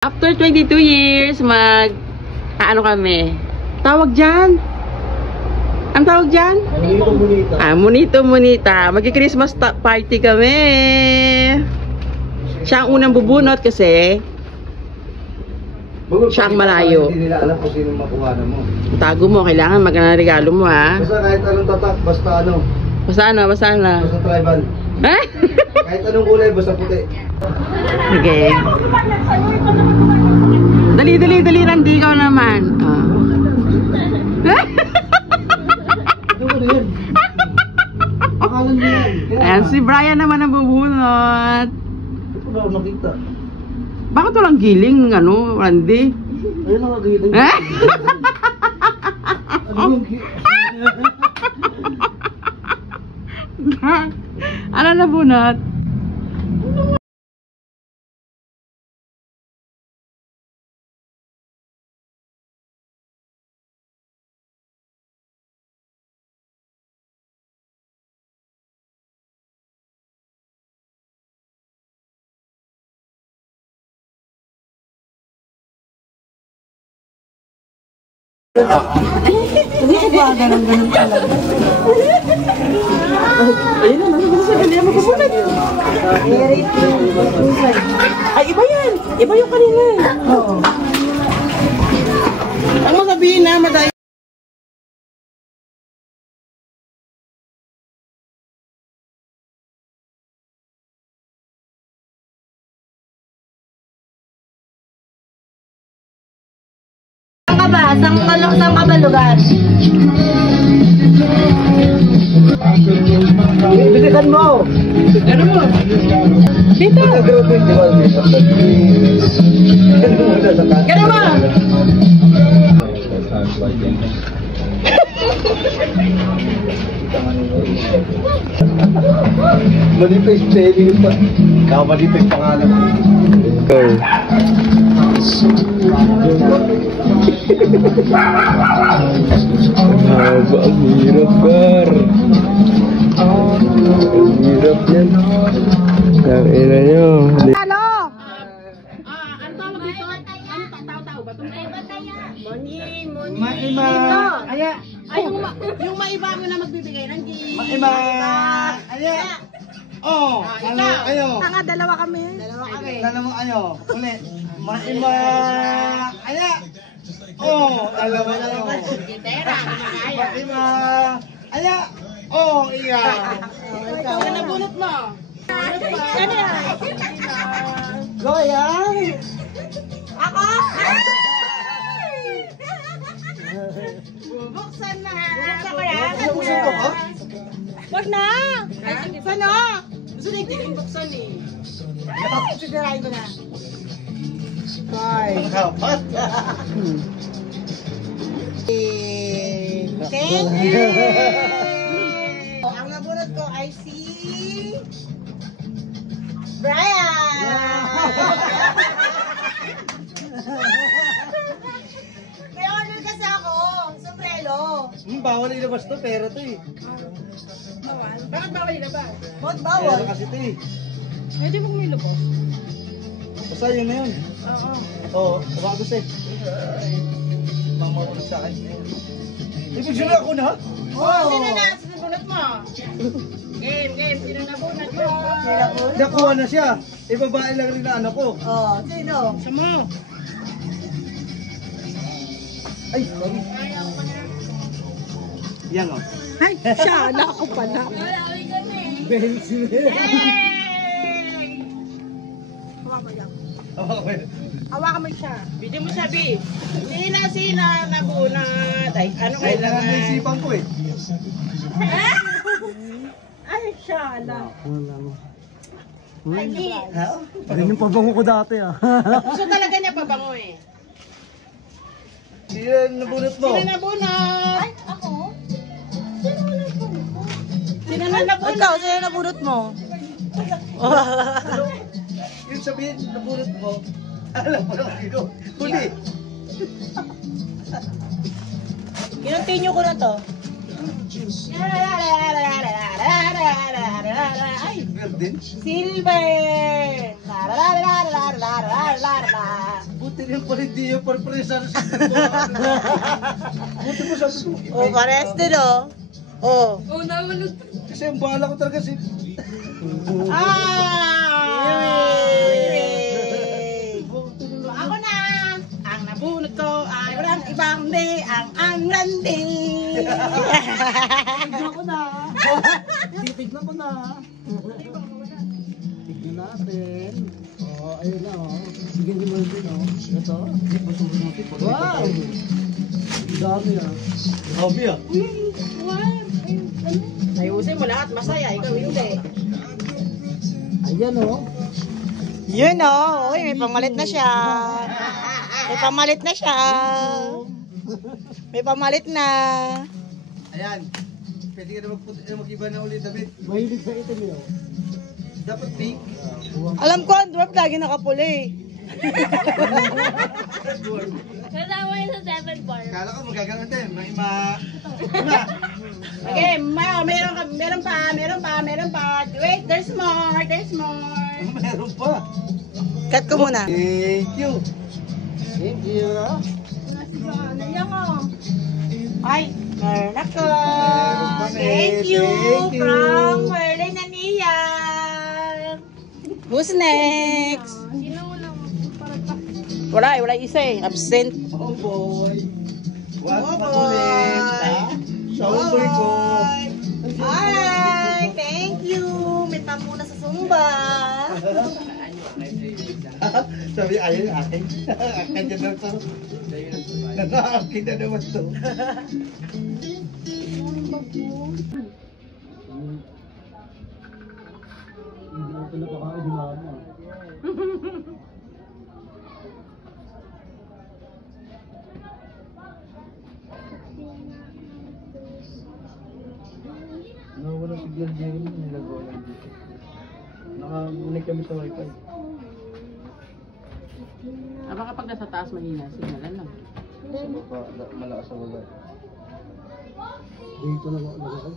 After 22 years, ano kami? Tawag dyan? Ang tawag dyan? Munito-munita. Munito-munita. Magki-Christmas party kami. Siya ang unang bubunot kasi siya ang malayo. Hindi nila alam kung sino makuha na mo. Tago mo, kailangan magandang regalo mo ha. Basta kahit anong tatak, basta ano. Basta ano, basta ano. Basta tribal. Kahit anong kulay, basta puti. Okay. Dali, Randy, ikaw naman. Akalan niya yan. Ayan, si Brian naman ang bubunot. Ito ko na nakita. Bakit walang giling, Randy? Ayun nakagiling. Ano yung Ano na bunot? Hindi ba ganun talaga? Ayun na, nasa ganyan magpupunod. Ay, iba yan. Iba yung kanina. Oo. Ano sabihin na, madaya? Saan ka ba lugar? Bilisan mo! Ano mo? Dito! Gano mo? Manipis selling pa. Ikaw manipis pangalan mo. Haba, ang hirap, Gar. Ang hirap yan. Ang ina nyo. Halo! Ano tawag dito? Ano tao ba? Maima! Aya! Ay, yung maiba mo na magbibigay ng gift. Maima! Aya! Oh! Ano? Ayo! Tanga, dalawa kami. Dalawa ayo! Ulit! Maima! Aya! Oh! Dalawa ayo! Maima! Aya! Oh! Iya! Ano nabunot mo? Ano yan? Goyang! Ako? Bubuksan na. Bubuksan ko yan? Bubuksan ko ba? Wag na! Sano? Gusto na yung buksan eh. Sigurahin ko na. Kapat! Thank you! Ang nabunod ko ay si Brian! May order kasi ako, sombrero. Bawal ilabas to, pera to eh. Bakit bawal na ba? Ba't Pera bawal? kasi to eh. Pwede mo kumilabas. Basta yun na yun. Oo. Oo, bago siya. Mamarunod sa akin. Ibig sila ako na? Oh, sino na? Sino bunot mo? Game. Sino na bunot mo? Nakuha na siya. Ibabae lang rin na anak ko. Oh, sino? Samo. Ay, sorry. Yan o. Ay, siya, ala ako pala. Bensin. Okay. Hawakan mo siya. Bigyan mo sabi. Sino na bunot? Ay, ano Ay, kailangan? lahat na isipan ko eh. Ay, siya, ala. Ganyan pa bango ko dati ah. Gusto talaga niya pabango eh. Sino nabunot mo? Sino na bunot? Ay, ako? Sino na nabunot? Ikaw, sino nabunot mo? Yung sabihin, nabunot mo. Alam mo lang sino. Huli. Kinontinue ko na to. Ay, Garden. silver. Buti rin pala hindi yung parpresa sa Buti mo sabi ko. Oh, pares din oh. Oh. Kasi ang bahala ko talaga si... Ay! Ako na! Ang nabunot ko ay walang ibang di ang landi. Tignan ko na. Titignan ko na. Tignan natin. Oh, ayun na oh. Sige mo din oh. Ito. Wow! Dami ah. Dami ah. Ayusin mo lahat, masaya. Ikaw hindi. Ayan oh. Yun oh. Uy, may pamalit na siya. May pamalit na siya. May pamalit na. Ayan. Pwede ka na mag-iba na ulit, David. Mahilig sa itim yun. Dapat pink. Alam ko, ang dwarf lagi nakapuli. Kasama yun sa 7 bar. Kala ko magagano'n din. Okay, meron pa. Wait, there's more. Meron pa. Cut ko muna. Thank you. Thank you. Ay, meron ako. Meron pa, Thank you. thank you. From Merlin and Ian. Who's next? Sino mo lang? Wala isa eh. Absent. Oh boy. What Oh, pa ulit? Ha? Sa boy ko. Hi, thank you. May pamuna sa Zumba. Sabi, ayun, akin. Akin na daw to. Akin na naman to. Hindi ako napakain di mama. Nawala si Glenn Jerry, nilagawa lang dito. Nakagunik kami sa wifi. Kapag nasa taas mahina, signalan lang. Sa baba, malakas sa baba. Dito na ako.